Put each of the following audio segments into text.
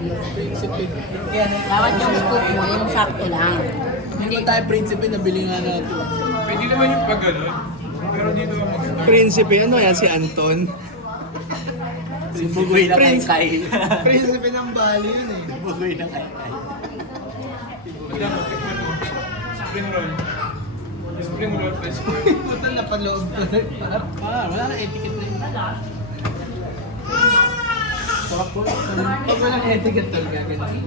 Prinsipe. Dapat yung scoop mo, yung sakto lang. Hindi ba tayo prinsipe, nabili nga natin. Pwede naman yung pag gano'n. Pero dito ako mag-start. Prinsipe, ano yan? Si Anton? Si Bugoy na Prince. kay-kay. Prinsipe ng Bali yun eh. Bugoy na kay-kay. Wala mo, tikman mo. Spring roll. Spring roll plus Puta na paloob ko. Wala na etiquette na yun. Sarap po. Pag walang etiquette tol, gagawin.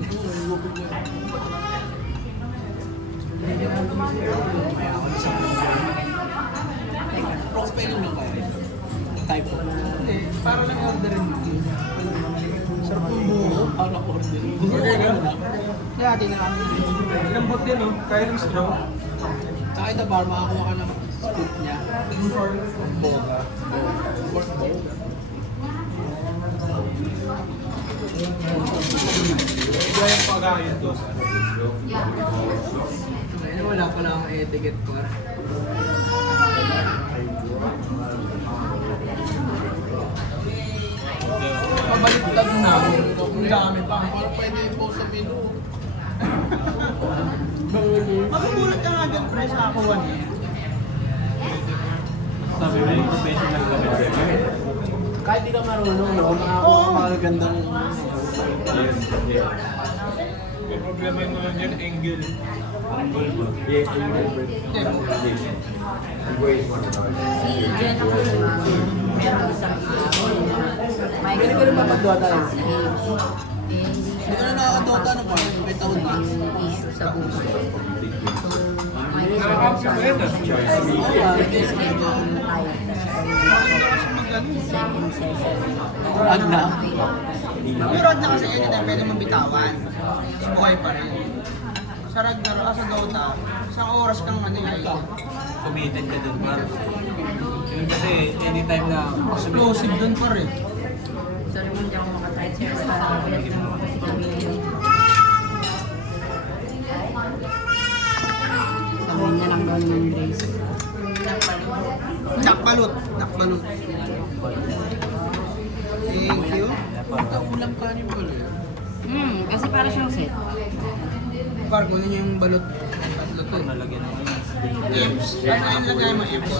Pro spelling lang kayo. Typo. Hindi, para lang orderin mo. Sarap yung buho. Para order. Order ka na. Kaya atin na kami. lambot din, oh. Kaya ng straw. Tsaka ito bar, makakuha ka ng scoop niya. Boga. Iba yung pag-ayun to. Ngayon wala pala akong etiquette par. Pabaliktad na ako. Ang dami pa. Para pwede i-post sa menu. Magugulat ka nga dyan, pre, sa ako one eh. Sabi mo yung special lang kami. Kahit di ka marunong, no? Makakuha ka magagandang... Yes, yes. May problema yung mga dyan, angle. Angle ba? Yes, angle bread. Si Jen ako meron isang may Pwede ka rin mapagawa tayo. eh, Hindi ka na nakakadota na pa. May taon na. yung issue sa buso. So, may Nakakapsa ba yun, ah? Oo, hindi sila dyan. second session. Ano na? Pero na kasi yun na pwede mong bitawan. Buhay pa rin. Sa Ragnarok, sa Dota, isang oras kang ano yun. Committed ka dun, Mar. Yun kasi anytime na Explosive dun pa rin. Sorry mo, hindi ako makatight share sa ulit lang ako kasi kami sabihin niya lang daw ng Grace. Nakbalot. Nakbalot. Thank you. Basta ulam kanin pala yun. Kasi para siyang set. Par, kunin niyo yung balot. Tatlo to. Nalagyan naman. Ips. Ano yung lagay mo, Ips?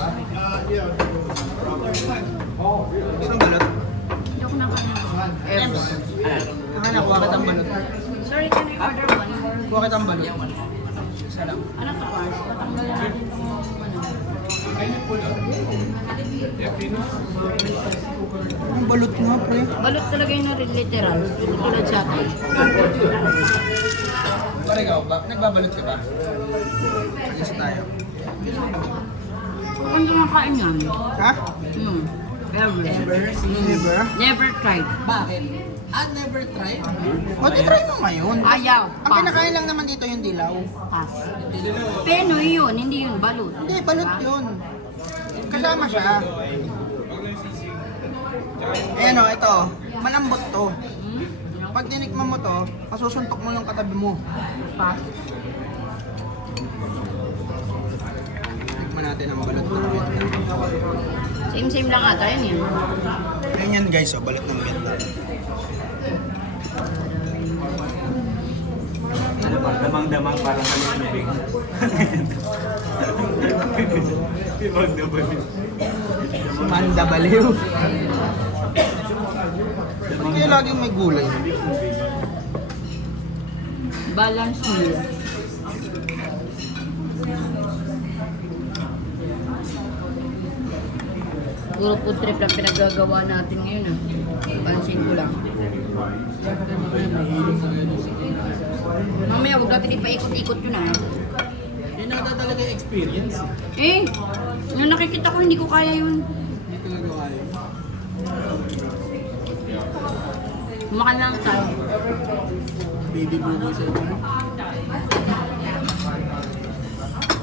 Isang balot? Hindi ako nakain. Ips. Akala, kuha kitang balot. Sorry, can I order one more? Kuha kitang balot. Isa lang. Ano ka, Pars? Patanggalan natin itong Ang balot nga, pre. balot talaga yung literal. Tulad sa akin. Pare, ikaw ba? Nagbabalot ka ba? Sige tayo. Ano yung makain yan? Ha? Ever. Never? Never tried. Bakit? Never tried? Mag-try mo ngayon. Ayaw. Ang kinakain lang naman dito yung dilaw. Pass. Penoy yun, hindi yun balot. Hindi, balot yun. Kasama siya. Ayan o, ito. Malambot to. Pag tinikman mo to, masusuntok mo yung katabi mo. Pass. Tikman natin ang balot ng Vietnam. Same lang ata yun yan. Ayan yan guys, balot ng Vietnam. Ano ba? Damang-damang parang kalibig. Damang-damang. Manda baliw. Ba't kaya laging may gulay? Balance meal. Puro food trip lang pinagagawa natin ngayon ah. Pansin ko lang. Mamaya huwag natin ipaikot-ikot yun ah. Yun na talaga yung experience. Eh, nung nakikita ko hindi ko kaya yun. Hindi talaga kaya. Kumakain lang tayo. Baby bugoy sa ito.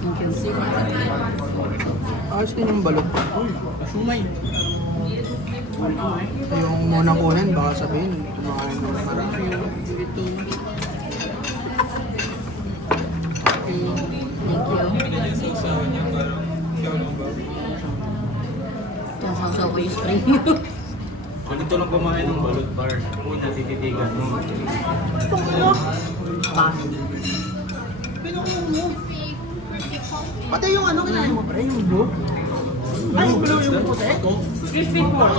Thank you. Ayos din yung balot. Shumay. Yung munang kunin, baka sabihin, kumakain ng marami. Ito. Thank you. Sasaw ko yung spring. Ganito lang kumain ng balot bar. Una, tititigan mo. Itong ano, Pass. pinukuha mo. Pati yung ano, kinain mo pre, yung blue. Ay, yung blue yung puti. Crispy pork.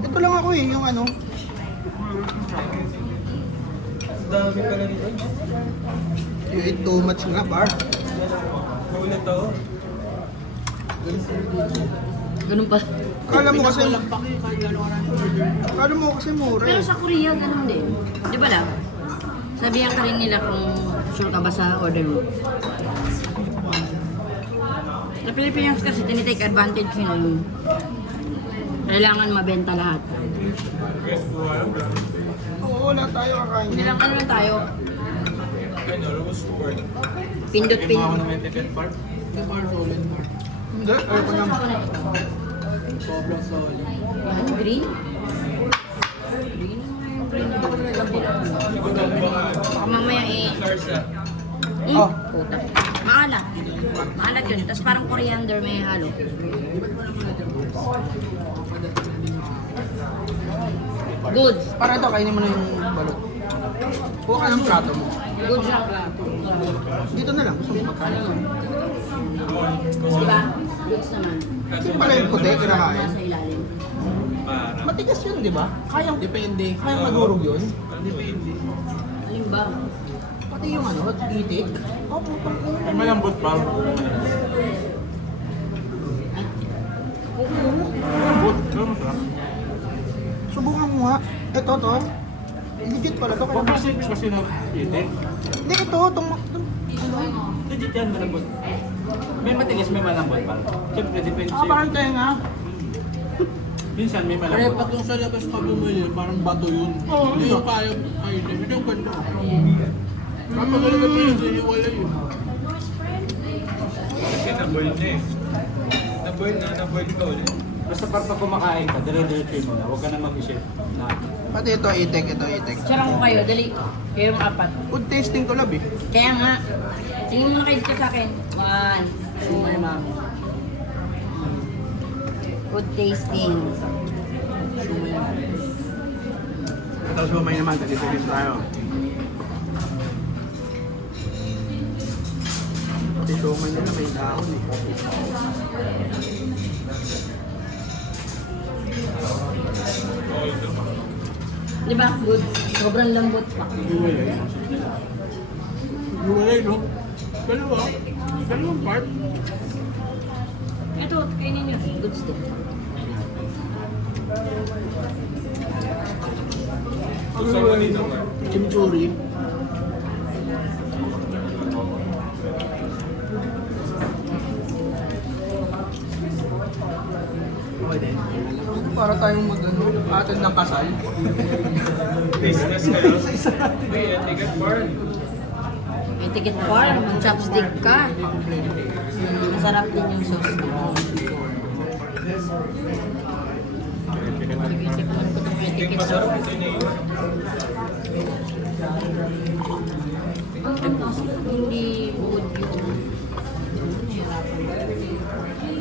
Ito lang ako eh, yung ano. Dami ka na nito. You eat too much nga, par. Muna to. Ganun pa. Kala mo kasi, Walang paki, kahit gano'n karami order. kala mo kasi mura Pero eh. sa Korea, ganun din. Di ba lang? Sabihan ka rin nila kung sure ka ba sa order mo. Sa Pilipinas kasi tinitake advantage nila yung kailangan mabenta lahat. Yes, buwan. Oo, wala tayo kakain. Hindi lang ano lang tayo, Ano, rose pork. pindot-pindot. may ticket part. Yung par solid par. Hindi, ayoko lang. Sobrang solid. Yan, green. Green. Green. Baka mamaya eh. Sarsa. Oh. Puta. Maalat. Maalat yun. Tapos parang coriander may halo. Iba't mo naman na dyan, Mars. Padating na din yung Goods. Para ito, kainin mo na yung balot. Kuha ka ng plato mo. Goods lang. Dito na lang, gusto mo magkain. Diba? Goods naman. Kasi pala yung puti, kinakain. Nasa ilalim. Para. Matigas yun, di ba? Kayang, Depende. kayang madurog yun. Depende. Alin ba? Pati yung ano, itik. Oh, putang ina. Malambot pa. Malambot. Subukan mo nga. Ito, to. Legit pala to. Kaya Pagpasit kasi na itik. hindi, ito. Itong, Legit yan, malambot. May matigas, may malambot pa. Siyempre, depende parang tenga. Minsan may Pare, malambot. pag yung sa labas ka bumili, parang bato yun. Oo. Hindi yung kaya kainin. Hindi yung ganda. Kapag alam mo yun, hindi wala yun. Kasi na-boil na eh. Na-boil ka ulit. Basta pag kumakain ka, dire-diretso mo na. Huwag ka na mag-isip na Pati ito, itik. Ito, itik. Sarang ko kayo. Dali. Kayo yung apat. Good tasting to, love eh. Kaya nga. Sige muna kayo dito sa akin. 1, 2, May mami. good tasting. Shumay mami. Ito, sumay naman. Talis tayo. Pati sumay nila may daon eh. Di ba? Good. Sobrang lambot pa. Hiwalay. Hiwalay, no? Dalawa. Dalawang part. Ito, kainin nyo. Good stick. gusto mo dito, Mark. Chimichurri. Okay din. Para tayong mag-ano, atin ng kasal. Business kayo. May ticket part. May ticket bar. Mag-chopstick ka. Masarap din yung sauce. Sige, tikman ko itong may Ting ticket. masarap ito yung naiwan. Hindi wood yung...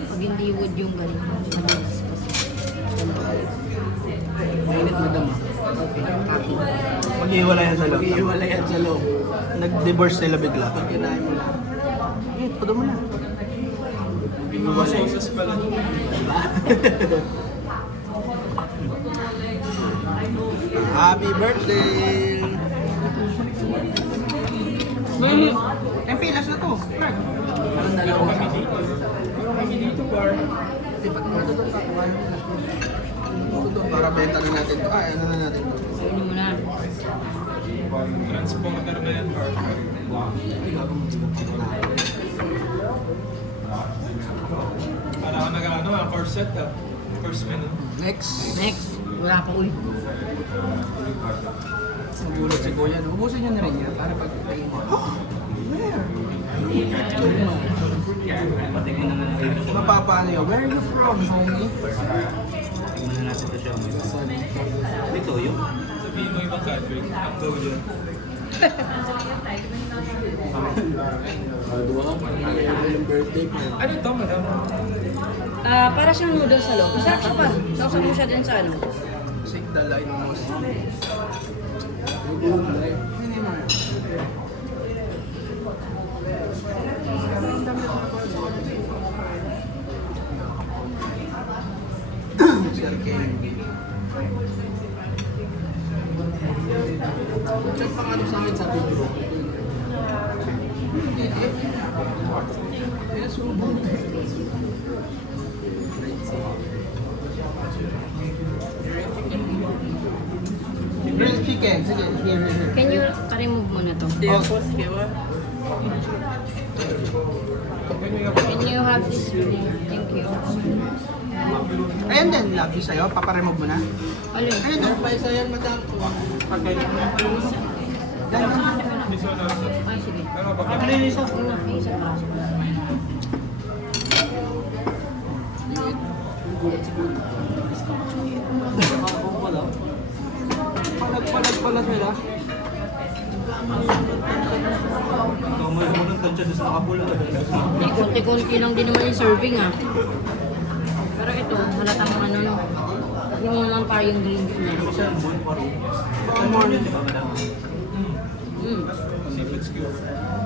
Pag hindi wood yung ganito. Mainit na dama. Mag-iwala yan sa loob. Mag-iwalay yan sa loob. Nag-divorce sila bigla. Pag kinain mo lang. Pudo mo na. Mga sauces pala. Happy birthday! Yung pilas na to. Brad. Parang dalawa. Meron kami dito, bar. Di ba ito doon takuan? Para benta na natin to. Ano na natin to? Sabi mo na. Transporter na yan, bar. Para ka nag-ano, course set ah. Course menu. Next. Next. Wala pa uy. Nagulat si Kuya. Ubusin niyo na rin yan para pag kain. Mapapaano yun? Where are you from, homie? Sabihin mo ibang country. Upload yun. Dua ka. Walang birthday pa. Ano ito, madam? Para siyang noodles sa loob. Masarap siya pa. Sausaw mo siya din sa ano. Sig the light mo. Chat pa ano sa akin sa video. Grilled chicken. Sige, here. Can you remove mo na to? Can you have this? Thank you. Ayan din, love you sa'yo. Paparemove mo na. Alin? Ayun din. Meron pa isa yan, madam. Ay, sige. Ano yung isa? Una, isa pa. Palag pala sila. Kamay mo ng tansya doon sa nakapula. Eh, konti-konti lang din naman yung serving ah. Pero ito, halatang ano no. Yung naman pa yung greens niya. Kasi ang buwan paro. Good morning. Di ba madam? Seafood skewer.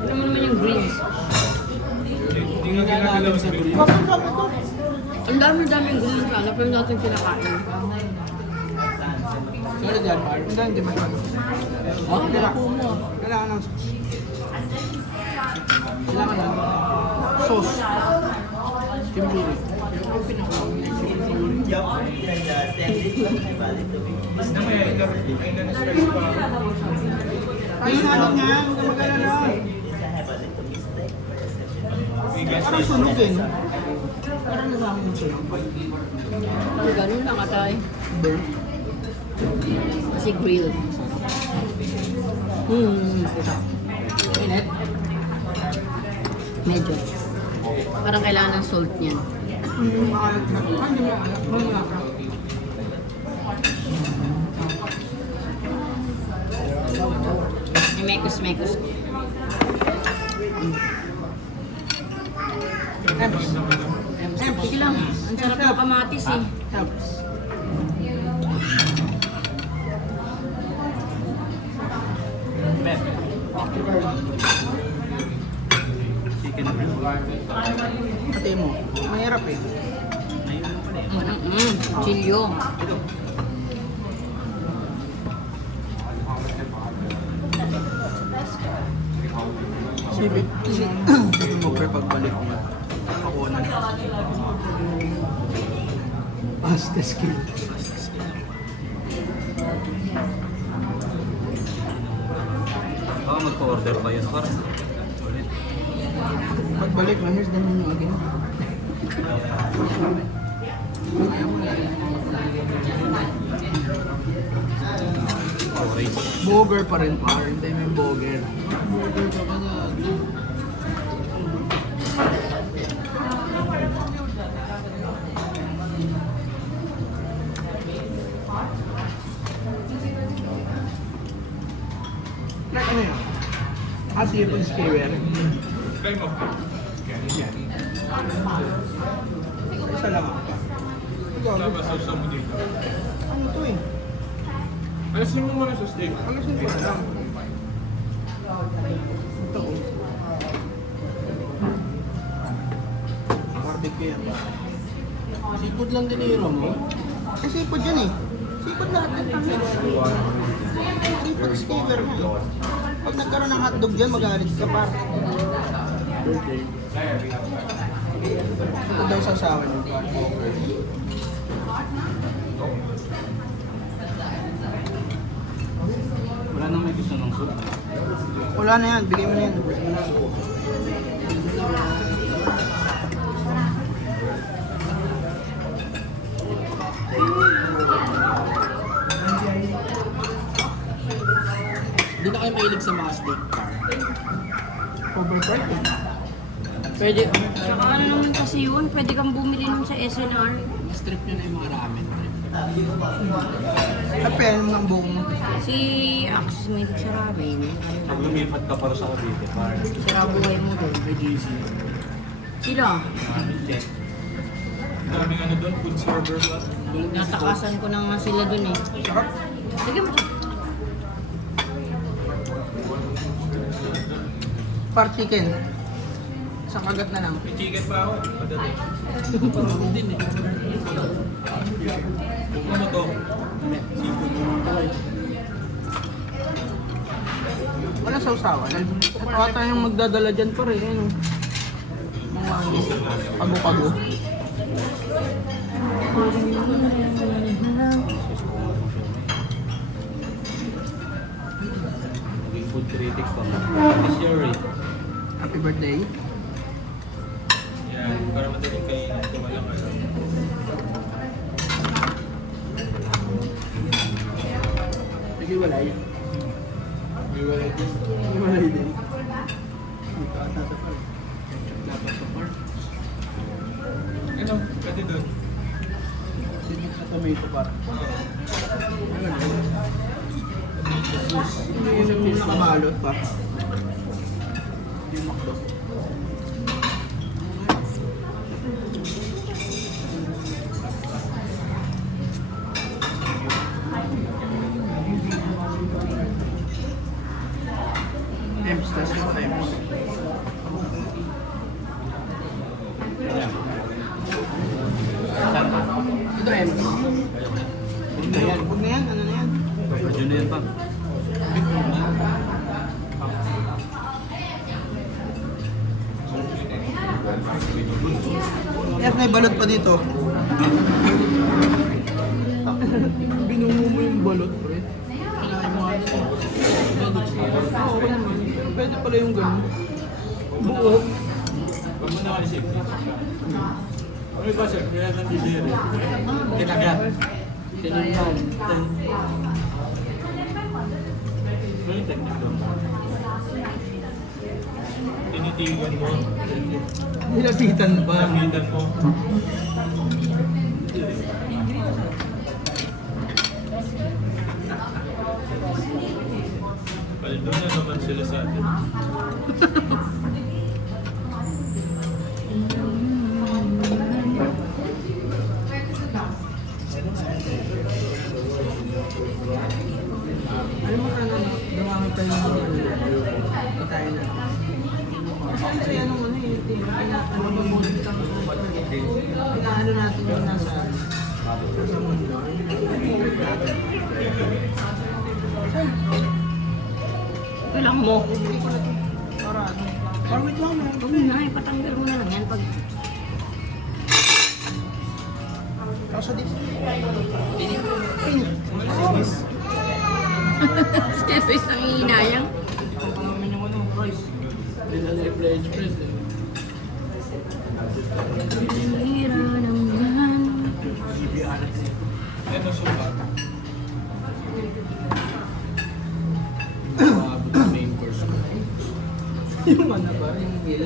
Ito mo naman yung greens. Hindi nga ginagalaw sa green. Bakit sabi ko? Ang dami-daming greens ah. Napag natin kinakain. Sorry, Dan Par. Hindi ba yun? Oh, naku mo. Kailangan ng Kailangan lang. sauce. Kimbiri. Yung pinakaw. Ayun natin nga, huwag mag-alala. Parang sunugin. Parang nasama yung sunog. Ganun lang atay. Kasi grilled. Init. Medyo. Parang kailangan ng salt niyan. Hindi mo maalat na. Hindi mo maalat. Mamaya ka. May mekos-mekos. Ems. Sige lang. Ang sarap ng kamatis eh. Ems. Chicken na bread. Pati mo. Mahirap eh. Chilyo. Sibit. Mo pre pagbalik mo. Ako na. Pasta skill. Baka magpa-order pa yun. Parang ulit. Pagbalik na, here's the menu again. Orange. Burger pa rin par. Hindi may burger. Burger ka ba na? Like ano yun? Seafood skewer. Try mo. Isa lang ako. Ikaw, Tapos sausaw mo dito. ano to eh? Alisin mo muna sa steak. Alisin ko na lang. Ito ko. Barbecue yan. Seafood lang dinero mo. Eh, seafood yan eh. Seafood lahat ng tamis. Seafood skewer nga eh. Pag nagkaroon ng hotdog dyan, magalit ka par. Ito daw sasawan yung par. Wala nang may gusto ng soup. Wala na yan, bigay mo na yan. Hindi na kayo mahilig sa mga steak par. Overpriced eh. Pwede. Saka ano naman kasi yun, pwede kang bumili nun sa SNR. Mas trip nyo na yung mga ramen trip. Kapel mo ng buong mo. Si Axis may sa ramen. Pag lumipat ka para sa Cavite, parang Sira buhay mo doon. May GC. Sila. check. Daming ano doon, food server ba? Natakasan ko na nga sila doon eh. Sarap. Sige mo. Par chicken. Isang kagat na lang. May chicken pa ako. Padali. Parang din eh. Ano to? Seafood. Okay. Wala sausawan. Ito ata yung magdadala dyan pa rin. Ano? Mga ano, kago-kago. Food critic ko. What's your rate? Happy birthday. Yan, para madaling kainin ko wala kayo. Nag-iwalay. Iwalay din. Nag-iwalay din. Ano? Pwede doon. Sinit na tomato pa. Hindi yung nakabalot pa. Yung makdo. Ems, tas yung Ems. Ito Ems. Huwag na yan. Huwag na yan. Ano na yan? Medyo na yan pa. Yes, may balot pa dito. Binungo mo yung balot, pre. Kailangan mo nga. Oo, okay naman. Pero pwede pala yung ganun. Buo. Huwag mo na alisip. Ano ba sir? Kaya nandidiri. Kinagat. Tinimban. Ano yung technique doon? Tinitigan mo. Nilapitan pa. Pamitan mo. Paldo na naman sila sa atin. Alam mo ano, gumamit tayo ng tayo na. Kasi ano mo na yun, ano ba mo inaano natin yung nasa mundo. Kailang mo. Para ano? Para wait lang na. Huwag na, ipatanggal mo na lang yan pag... Kaso di. Stress ang hihinayang. Hira naman. Ito suka. Main course. Yung ano ba? Yung meal?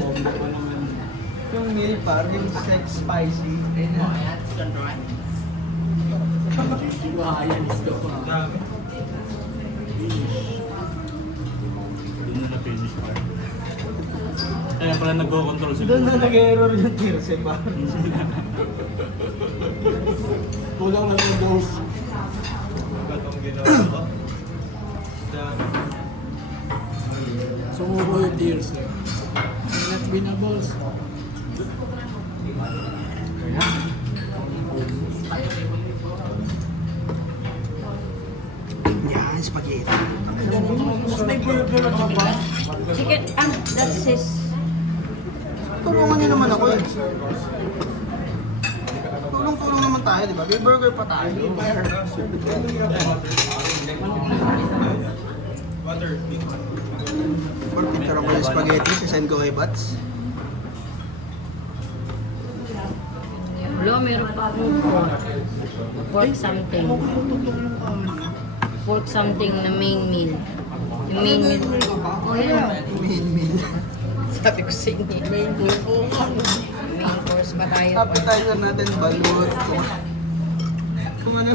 Yung meal par, yung sex spicy. Ayun na. Ayan, isda pa. Dami. Doon na na-finish pa. Kaya pala nag-control si Doon na nag-error yung tirse pa. Kulang lang yung dose. Batong ginawa ko. Sumuko yung tears eh. Not binables. Yan, spaghetti. Mas may burger ka ba? Chicken, that's his... Tulungan niyo naman ako eh. Tulong-tulong naman tayo, di ba? May burger pa tayo. Water. Or picture ko yung spaghetti, sisend ko kay Bats. Wala, meron pa akong pork something. Pork something na main meal. Yung main meal. Oh, yeah. Main meal. Sabi ko sa inyo. Main course. Oo nga. Main course pa tayo. Appetizer natin, balut. Kung ano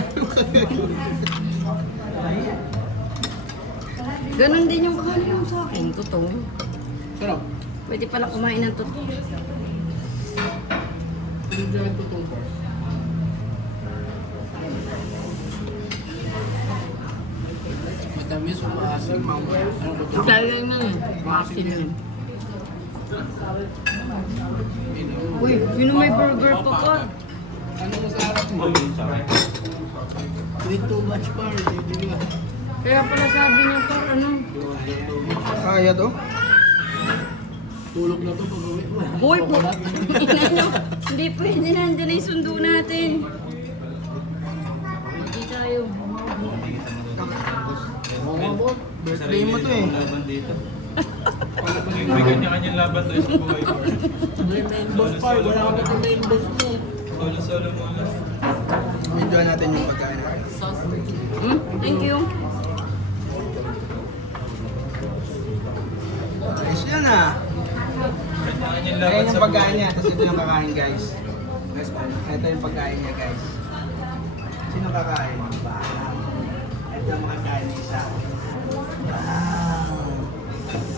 Ganon din yung kakanin mo sa akin, tutong. Sarap. Pwede pala kumain ng tutong. Ano dyan tutong pa? Matamis o maasim? Ano ba ito? Talagang na eh. Maasin yun. Uy, yun ang may burger pa pa. Ano masarap mo? Hindi too much pa. Hindi ba? Kaya pala sabi niya pa, ano, Kaya to? Tulog na to pag uwi mo. Uy, po! Ina nyo, hindi pwede na, andyan na yung sundo natin. Hindi tayo. Birthday mo to eh. Laban dito. May kanya-kanyang laban tayo sa buhay. May main boss pa, wala ka na sa main boss mo. Solo-solo muna. Enjoy natin yung pagkain natin. Thank you. Ayos yan ah. Kanya-kanyang laban Ayan sa yung pagkain niya, tapos ito yung kakain guys. Ito yung pagkain niya guys. Sino kakain? Ito yung makakain ng isa. Wow.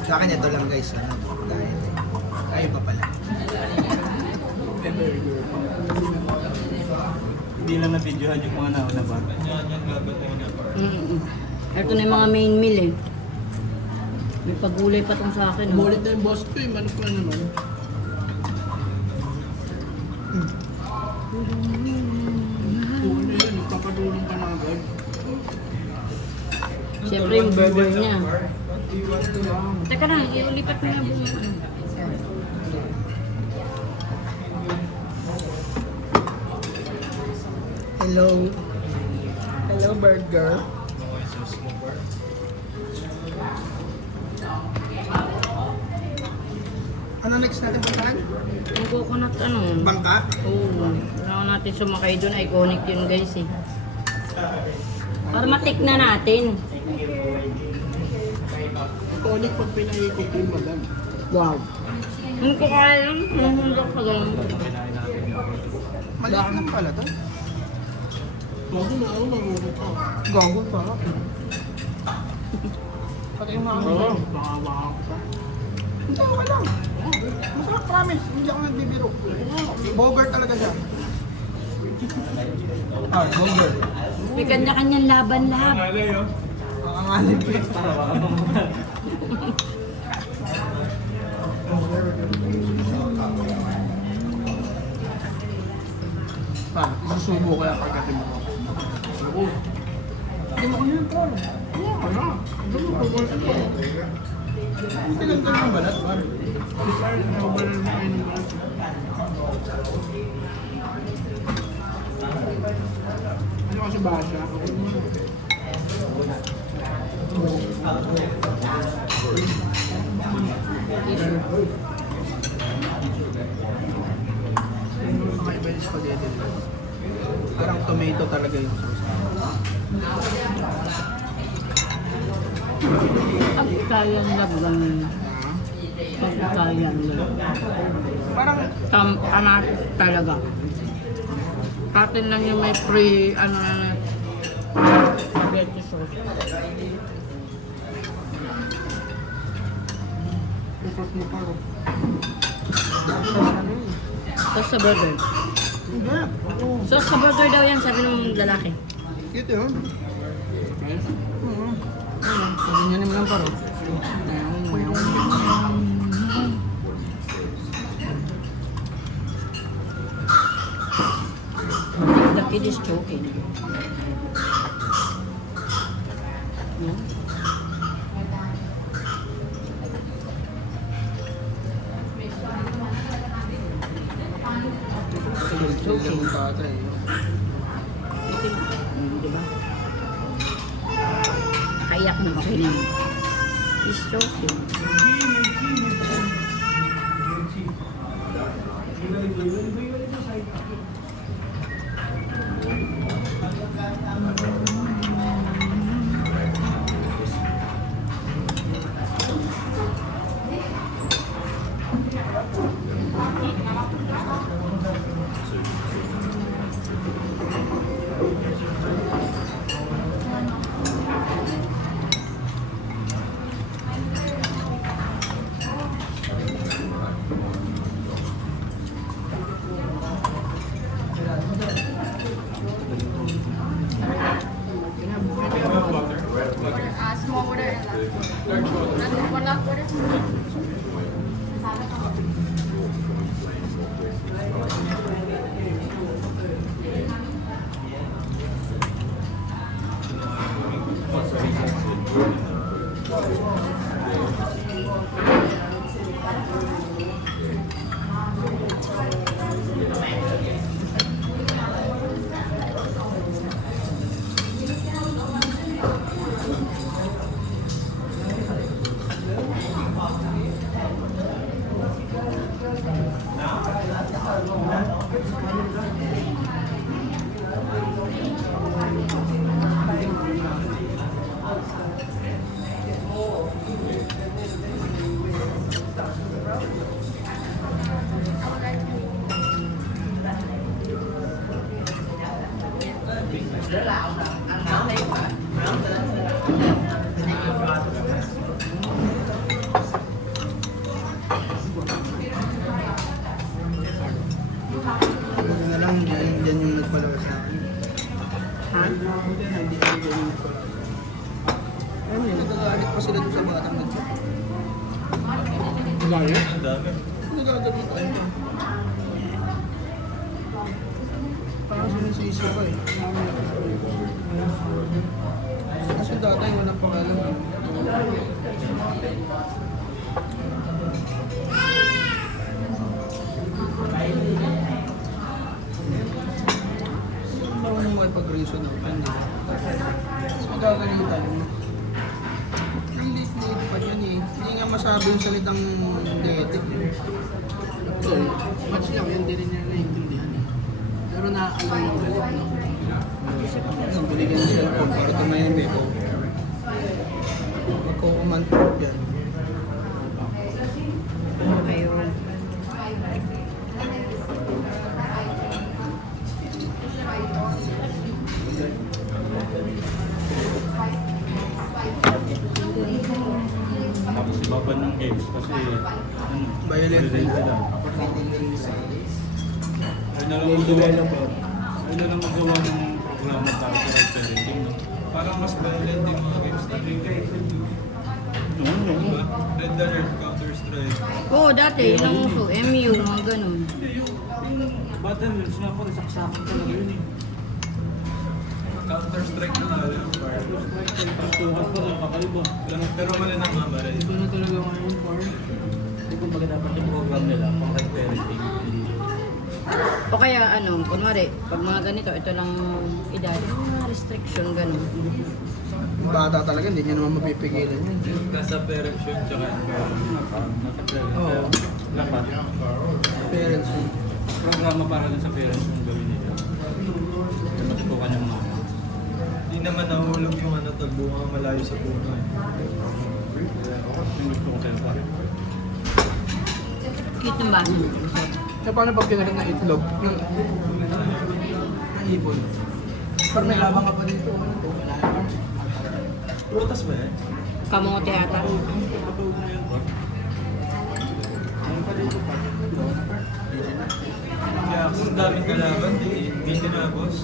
Sa akin ito lang guys, ano, pagkain. Kayo pa pala. Hindi lang na-videohan yung mga nauna ba? Kanya-kanyang laban tayo na par. Ito na yung mga main meal eh. May pagulay pa tong sa akin. Oh. Mulit na yung boss ko eh, manok na naman. Oo na yan, nagpapadulong ka na agad. Siyempre yung burger niya. Teka na, iulipat mo na buong ano. Hello. Hello burger. Ano next natin puntahan? Yung coconut ano. Bangka? Oo. Kailangan natin sumakay doon. Iconic yun guys eh. Para matik na natin. Iconic pag pinahikot yung madam. Wow. Hindi ko kaya lang. Nanghundak ka lang. Kinain natin yun. Maliit lang pala to. Bago na ako mangulit ko. Gago pa. Pati yung mga Oo, baka ko pa. Hindi, okay lang. Masarap, promise. Hindi ako nagbibiro. Boger talaga siya. Ah, boger. May kanya-kanyang laban-lab. Malay oh. Makangalip eh. Pa, isusubo ko yan pagkatin mo. Oo. Hindi mo ko yun, Paul. Oo, kaya. Ano mo pa boss ko? Hindi lang tayo ng balat, Paul. Ano ba na kayo ng balat? Ano kasi basya? Ako naman. Kakaiba yung spaghetti. Parang tomato talaga yung sauce. Pagkayan lang ganun. Pagkayan lang. Parang, Kamatis talaga. Atin lang yung may pre, ano na, spaghetti sauce. ipot mo pa ro. Sauce sa burger. Hindi. Oo. Sauce sa burger daw yan, sabi ng lalaki. Ito yun. Sabi niya naman lang paro. The kid is choking. Choking. Diba? Nakayak na ba kayo? He's choking. Small order and one large order. Buti na lang, hindi yan yung nagpalawas sa akin. Ha? Buti na, hindi yan yung nagpalawas. Ano yun, nagagalit pa sila doon sa batang nagpalawas. Gaya? Nagagalit pa yun. Parang sinisisi pa eh. Kasi dati walang pangalan eh. Marunong makipag-reason ako. So gagalitan mo. Ang liit-liit pa yan eh. Hindi nga masabi yung salitang deetik. Ito, match lang yan, hindi rin niya naiintindihan eh. Pero naaalam yung galit, no? Ang binigyan ng cellphone para tumayin yung beko. Magkukuman po yan. Ayun. Tapos ibaban ng games kasi ano, Violent. sila. Ay na lang magawa ng programa para sa parenting, no? Parang mas violent yung mga games na rin. Diba? Red Alert, Counter-Strike. Oo, dati, yun ang uso. MU, mga ganun. Hindi, yung battle rules nga po, saksakan talaga yun eh. Counter-Strike na lang yung part. Pagtukan pa lang, kakaiba. Pero mali na nga maray. Ito na talaga ngayon, par. Hindi kung baga dapat yung program nila, pang red parenting. O kaya ano, kunwari, pag mga ganito, ito lang edad, mga restriction, ganun. Yung bata talaga, hindi niya naman mapipigilan yun. Nasa parents yun, tsaka Nasa parents. Oo. Dapat. Parents yun. Programa para lang sa parents yung gawin nila. Matutukan yung mga. Hindi naman nahulog yung ano, bunga malayo sa puno. Yung gusto ko sa'yo pare. Cute ng bata. So, paano pag kinarin ng itlog? Ng ibon. Pero may labang ka pa dito. Wala naman. Prutas ba yan? Kamote ata. Katulog na yun, par. Ano pa dito, par? Kaya kung daming kalaban, hindi tinapos.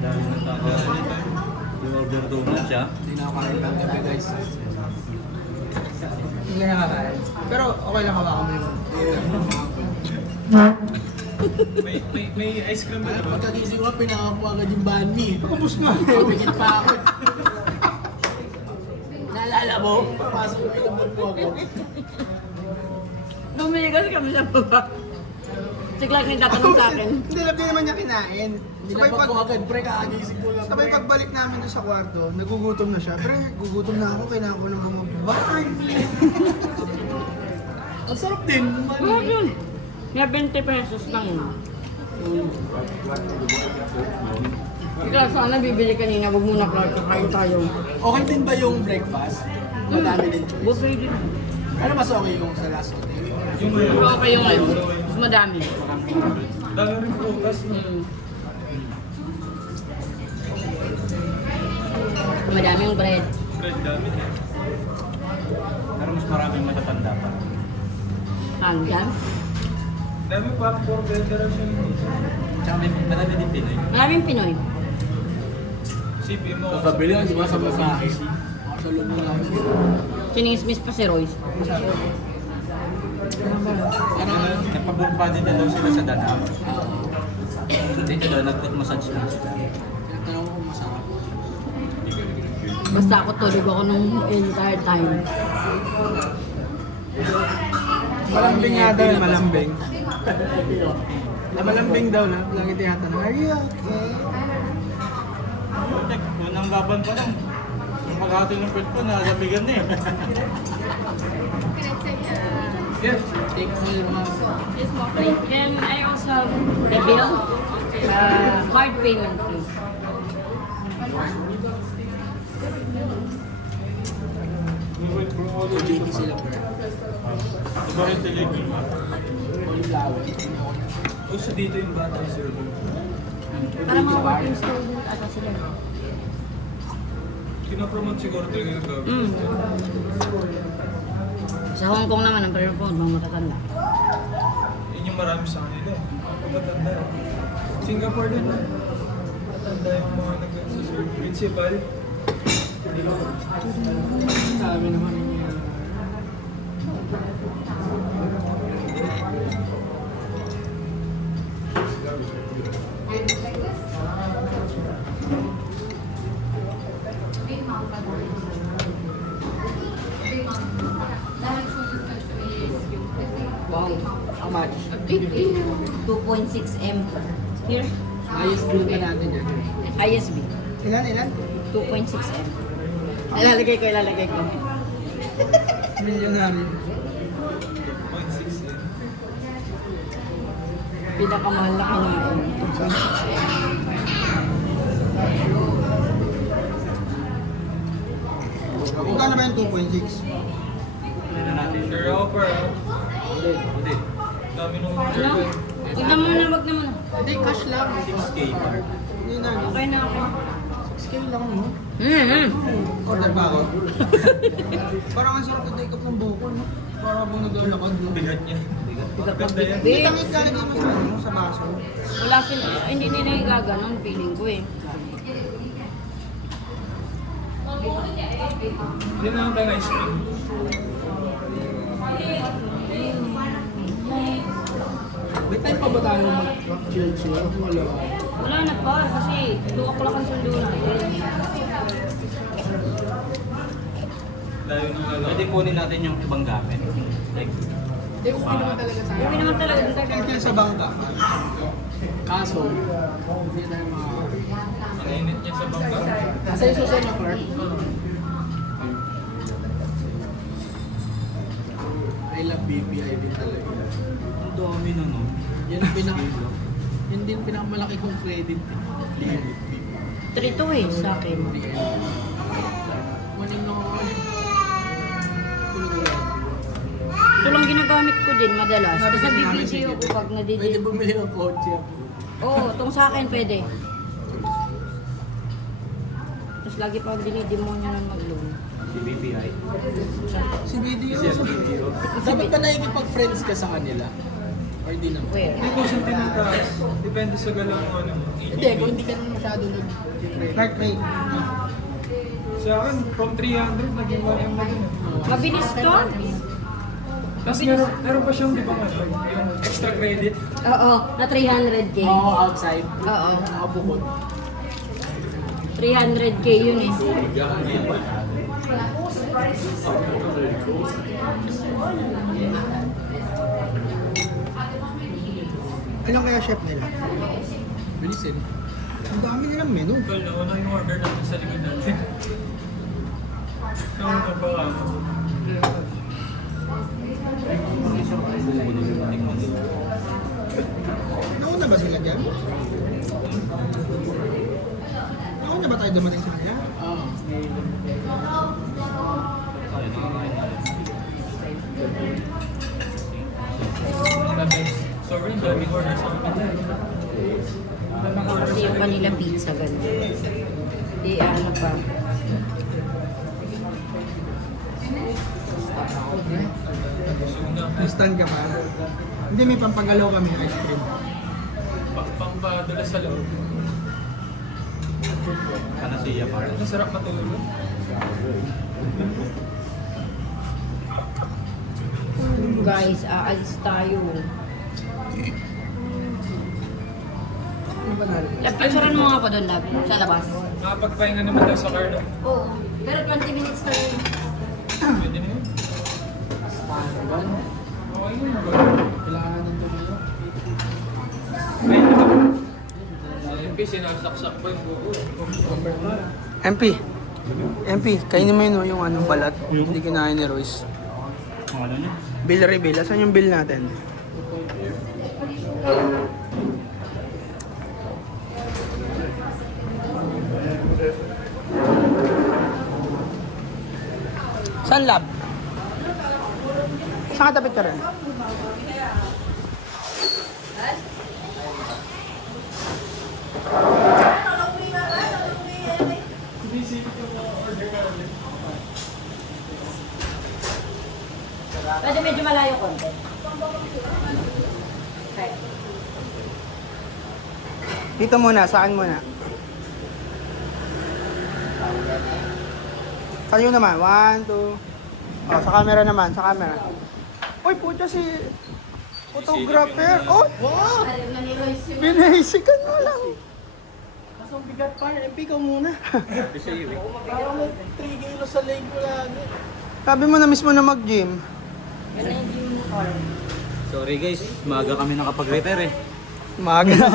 Dahil ng tao. Yung order donut siya. Hindi na ako kain ng gabi, guys. Hindi ka nakakain. Pero okay lang hawakan mo yung... May ice cream ba Kaya naman? pagkagising ko, pinaka ko agad yung banh mi. Tapos na. Pagkikit pa ako. Naalala mo? Papasok ko, inabot mo agad. Lumigas kami sa baba. Si Clark nagtatanong sa akin. Hindi lang din naman niya kinain. Sabay, Nilabot ko agad, pre, kakagising ko lang. sabay pre. pagbalik namin doon sa kwarto, nagugutom na siya. Pero gugutom na ako, kailangan ko ng mga bahay. Ang sarap din. Wala yun. May 20 pesos lang yun. Ikaw, sana bibili kanina. Huwag muna, Clark. Kakain tayo. Okay din ba yung breakfast? Madami din choice. Buffet din. Ano mas okay yung sa last hotel? Yung Pero okay yung ano. Mas madami. dami rin prutas. Madami yung bread. Bread dami din. Pero mas maraming matatanda pa. Hanggang. Dami pa for veteran yun. Tsaka may marami din Pinoy. Maraming Pinoy. Sipin mo. Pagkabili lang, di ba sa masahe? Sa loob mo lang. Sinismis pa si Royce. Parang, Nagpabuong pa din daw sila sa Danam. Dito daw, nag-foot massage lang sila. tinatanong ko kung masarap. Hindi ka rin. Basta ako tulog ako nung entire time. Malambing nga daw, malambing. Malambing daw na. Lagi tinatanong, are you okay? Tek, unang laban pa lang. Yung paghati ng pet ko, nalamigan na eh. Yes. Take all mga... Then I also have the bill. Card payment please. We went from all the Hindi sila per. Iba rin delivery. Cauliflower. Uso dito yung battery server. Para mga working student ata sila. Kinapromote siguro talaga yung government. Sa Hong Kong naman ang pre-phone, mga matatanda. Yun yung marami sa kanila eh. Matanda. Singapore din. Matanda yung mga nag-serve. Principal. Sabi naman yung Wow. How much? 2.6 M. Here, Ayos bill pa natin yan. ISB. Ilan? 2.6 M. Ilalagay ko. Milyonary. 0.6 eh. Pinakamahal na kinain. 2.6 M. Magkano ba yung 2.6? Hindi na natin. Sure ako per. Hindi. Dami nung Ano? server. Tignan mo na, wag naman. Hindi, cash lang. 6K. Hindi na. Okay na ako. 6K lang mo. Order ba ako? Parang ang sarap i-take up ng buko, no? Parang bang naglalakad, no? Bigat niya. Ganda yan. Big. Tangit ka lagay mo sa, ano, sa baso. Wala sila, hindi nila igaganon, feeling ko eh. Hindi na lang tayo ice cream. May time pa ba tayo mag-chill-chill? Wala. Wala na pa, kasi 2 o'clock ang sundo natin. Tayo nang Pwede lalaki. kunin natin yung ibang gamit. Like, Hindi, okay naman talaga sa Hindi naman talaga, dun Kahit tayo. yan sa bangka. Kaso, hindi tayo Ang init niya sa bangka. Kasi yung susunod na Clark, I love BPI din talaga. ang dami na no. Yan ang yun din pinakamalaki kong credit. Limit. 3-2 eh, sa akin. Maning na ako. Tulog ulit. Ito lang ginagamit ko din madalas. Kasi nagbibideo ko pag Pwede nadidip. bumili ng kotse. Oo, itong sa akin pwede. Tapos lagi pa dinidemonyo ng mag-loan. Si BPI. Si video. Si SBTO. Dapat ba nakikipag-friends ka sa kanila? Or di naman? Where? Hindi ko siya tinataas. Depende sa galaw ng ano mo. Hindi, kung hindi ka naman masyado nag-credit. Heart rate. Sa akin, from 300, naging 1M na din. Mabilis to? Tapos meron pa siyang, di ba nga, yung extra credit. Oo, na 300k. Oo, outside. Oo, Nakabukod. 300k yun eh. Ilan kaya chef nila? Bilisin. Ang dami nilang menu. Tol, nauna yung order natin sa likod natin. Nauna pa ka. Nauna ba sila dyan? Nauna ba tayo dumating sa kanya? Oo. Sorry, daming order sa akin. Kasi yung kanila pizza ganun. Ano pa. Busog na. Stand ka pa? Hindi, may pampagalaw kami ice cream. Pangpadala sa loob. Panasiya pa rin. Masarap matulog. Guys, aalis tayo. Ano ba natin? Picturean mo nga ako doon, lab, sa labas. Nakapagpahinga naman daw sa car, no? Oo. Pero 20 minutes na yun. Pwede na yun. Okay na yun. Kailangan ng tumayo. Ay, ito. Sa MP, sinasaksak pa yung buko. MP, kainin mo yun oh, yung anong balat. Hindi kinain ni Royce. Ano niya? Bill reveal. Asan yung bill natin? Saan lab? Saan katapit ka rin? Pwede medyo malayo konti. Okay. Dito muna, saan muna? Kayo naman, 1, 2. Oh, sa camera naman, sa camera. Uy, pucha si photographer. Oh, wow! Binasikan mo lang. Kaso ang bigat pa, MP ka muna. Parang may 3 kilos sa leg ko lagi. Sabi mo na mismo na mag-gym. Ganun yung gym mo, Carl. Sorry guys, maaga kami nakapag-retire eh. Maaga na.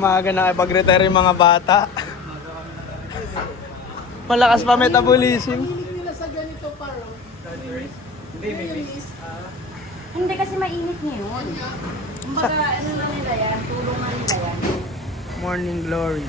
Maaga na kapag-retire yung mga bata. Malakas pa metabolism. Hilig nila sa ganito parang. Hindi, may face. Hindi kasi mainit ngayon. Kumbaga, ano na nila yan, tulong na nila yan. Morning glory.